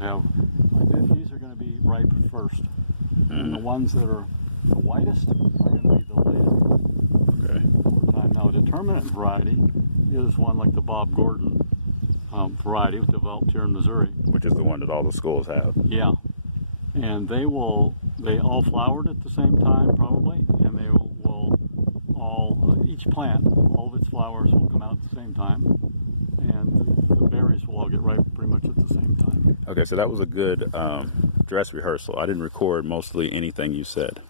have, these are going to be ripe first. And the ones that are the whitest are going to be the latest. Okay. Over time. Now, a determinate variety is one like the Bob Gordon variety developed here in Missouri. Which is the one that all the schools have. Yeah. And they all flowered at the same time probably, and they will all, each plant, all of its flowers will come out at the same time, and the berries will all get ripe pretty much at the same time. Okay, so that was a good dress rehearsal. I didn't record mostly anything you said.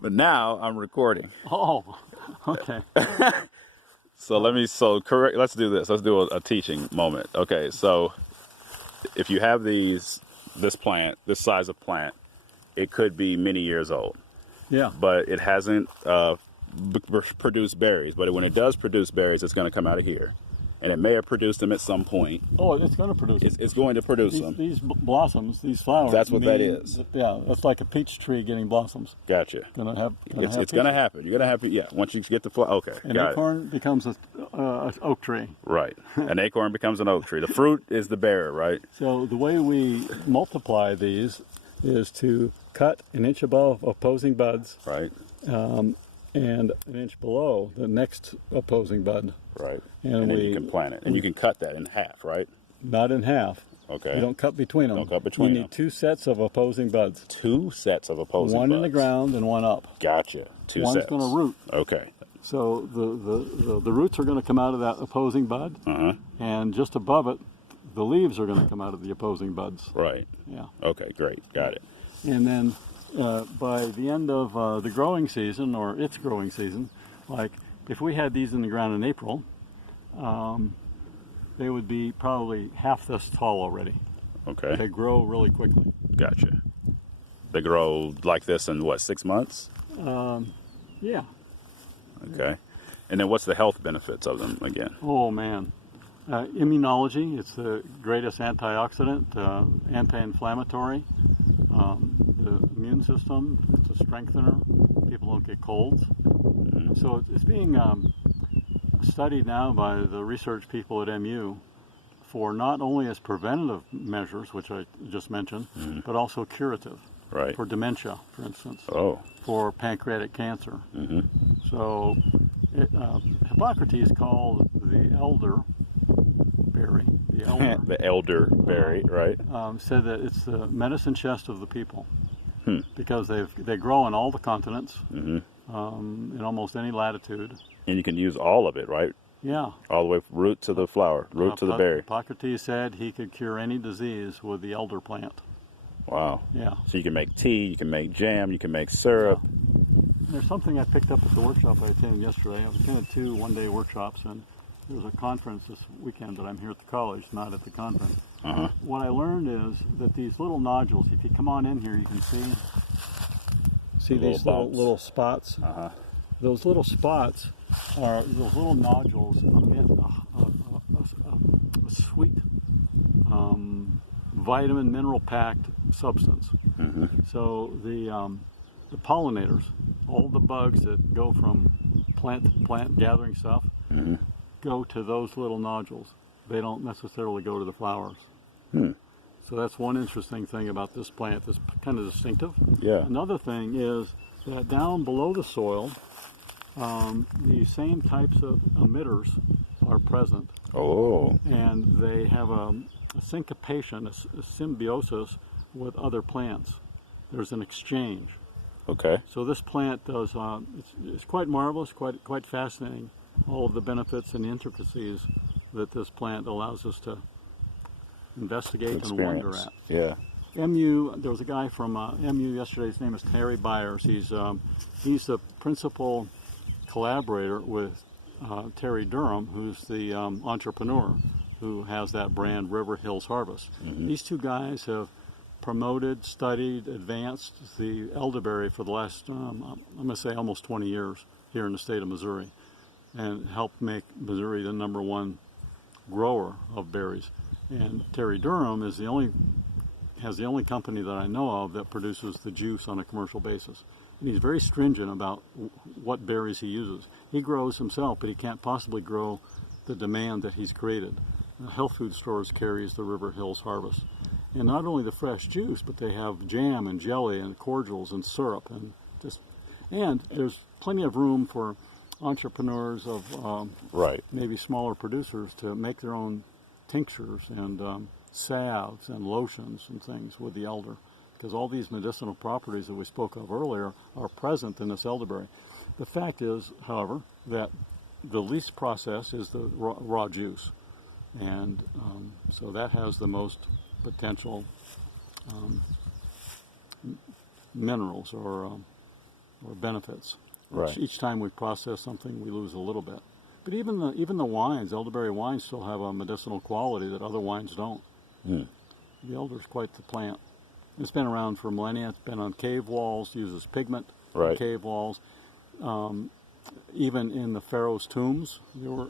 But now I'm recording. Oh, okay. Let's do this. Let's do a teaching moment. Okay, so if you have this size of plant, it could be many years old. Yeah. But it hasn't produced berries. But when it does produce berries, it's going to come out of here. And it may have produced them at some point. Oh, it's going to produce them. It's going to produce them. These blossoms, these flowers. That's what that is. Yeah, it's like a peach tree getting blossoms. Gotcha. It's going to happen. You're going to have, yeah, once you get the flower. Okay, an acorn becomes an oak tree. Right. An acorn becomes an oak tree. The fruit is the bearer, right? So the way we multiply these is to cut an inch above opposing buds. Right. And an inch below the next opposing bud. Right. And then you can plant it. And you can cut that in half, right? Not in half. Okay. You don't cut between them. Don't cut between them. You need 2 sets of opposing buds. 2 sets of opposing buds. One in the ground and one up. Gotcha. 2 One's sets. going to root. Okay. So the roots are going to come out of that opposing bud. Uh-huh. And just above it, the leaves are going to come out of the opposing buds. Right. Yeah. Okay, great. Got it. And then by the end of the growing season, or its growing season, like if we had these in the ground in April, they would be probably half this tall already. Okay. They grow really quickly. Gotcha. They grow like this in what, 6 months? Yeah. Okay. And then what's the health benefits of them again? Oh man. Immunology, it's the greatest antioxidant, anti-inflammatory. The immune system, it's a strengthener. People don't get colds. So it's being studied now by the research people at MU for not only as preventative measures, which I just mentioned, but also curative. Right. For dementia, for instance. Oh. For pancreatic cancer. So Hippocrates called the elderberry, the elderberry, right? Said that it's the medicine chest of the people. Because they grow on all the continents, in almost any latitude. And you can use all of it, right? Yeah. All the way from root to the flower, root to the berry. Hippocrates said he could cure any disease with the elder plant. Wow. Yeah. So you can make tea, you can make jam, you can make syrup. Yeah. There's something I picked up at the workshop I attended yesterday. I attended 2 one-day workshops, and there was a conference this weekend that I'm here at the college, not at the conference. What I learned is that these little nodules, if you come on in here, you can see these little spots. Those little spots are those little nodules emit a sweet vitamin mineral packed substance. So the pollinators, all the bugs that go from plant to plant gathering stuff, go to those little nodules. They don't necessarily go to the flowers. So that's one interesting thing about this plant that's kind of distinctive. Yeah. Another thing is that down below the soil, the same types of emitters are present. Oh. And they have a syncopation, a symbiosis with other plants. There's an exchange. Okay. So this plant does, it's quite marvelous, quite fascinating, all of the benefits and intricacies that this plant allows us to investigate and wonder at. Yeah. MU, there was a guy from MU yesterday, his name is Terry Byers. He's the principal collaborator with Terry Durham, who's the entrepreneur who has that brand River Hills Harvest. These 2 guys have promoted, studied, advanced the elderberry for the last, I'm going to say almost 20 years here in the state of Missouri, and helped make Missouri the #1 grower of berries. And Terry Durham is has the only company that I know of that produces the juice on a commercial basis. And he's very stringent about what berries he uses. He grows himself, but he can't possibly grow the demand that he's created. health food stores carries the River Hills Harvest. And not only the fresh juice, but they have jam and jelly and cordials and syrup and there's plenty of room for entrepreneurs of Right. maybe smaller producers to make their own tinctures and salves and lotions and things with the elder, because all these medicinal properties that we spoke of earlier are present in this elderberry. The fact is, however, that the least process is the raw juice, and so that has the most potential minerals or benefits. Right. Each time we process something, we lose a little bit. But even the wines, elderberry wines, still have a medicinal quality that other wines don't. Mm. The elder's quite the plant. It's been around for millennia. It's been on cave walls, uses pigment on Right. cave walls. Even in the pharaoh's tombs, there were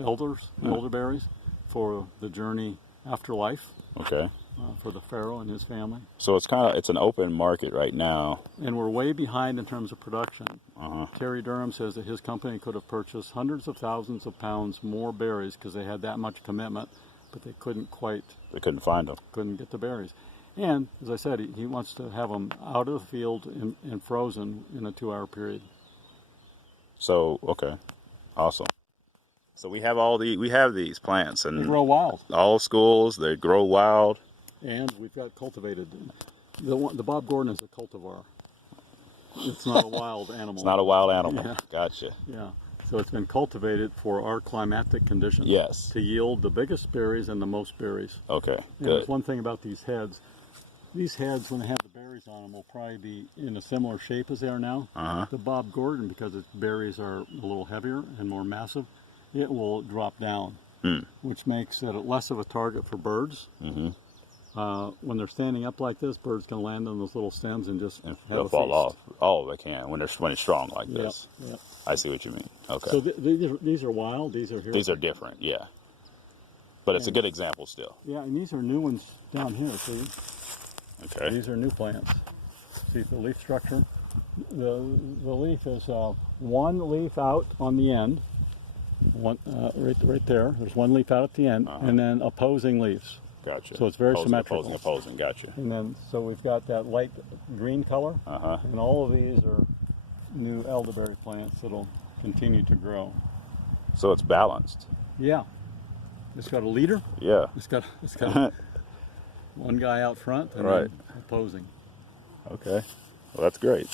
elderberries for the journey after life Okay. for the pharaoh and his family. So it's an open market right now. And we're way behind in terms of production. Uh-huh. Terry Durham says that his company could have purchased hundreds of thousands of pounds more berries because they had that much commitment, but they couldn't find them. get the berries. And as I said, he wants to have them out of the field and frozen in a 2-hour period. So, okay. Awesome. So we have these plants They and grow wild, all schools, they grow wild. and we've got cultivated. The Bob Gordon is a cultivar. It's not a wild animal. It's not a wild animal. Yeah. Gotcha. Yeah. So it's been cultivated for our climatic conditions. Yes. To yield the biggest berries and the most berries. Okay. And Good. there's one thing about these heads. These heads, when they have the berries on them, will probably be in a similar shape as they are now. Uh-huh. The Bob Gordon, because its berries are a little heavier and more massive, it will drop down, which makes it less of a target for birds. Mm-hmm. When they're standing up like this, birds can land on those little stems and just And have they'll a fall feast. off. Oh, they can when it's strong like Yep, this. yep. I see what you mean. Okay. So these are wild. These are here. These are different, yeah. But it's a good example still. Yeah, and these are new ones down here. See, Okay. these are new plants. See the leaf structure. The leaf is one leaf out on the end. One right there. There's one leaf out at the end, and then opposing leaves. Gotcha. So it's very symmetrical. Opposing. Gotcha. And then so we've got that light green color, Uh-huh. and all of these are new elderberry plants that'll continue to grow. So it's balanced. Yeah, it's got a leader. Yeah. It's got one guy out front and Right. then opposing. Okay. Well, that's great.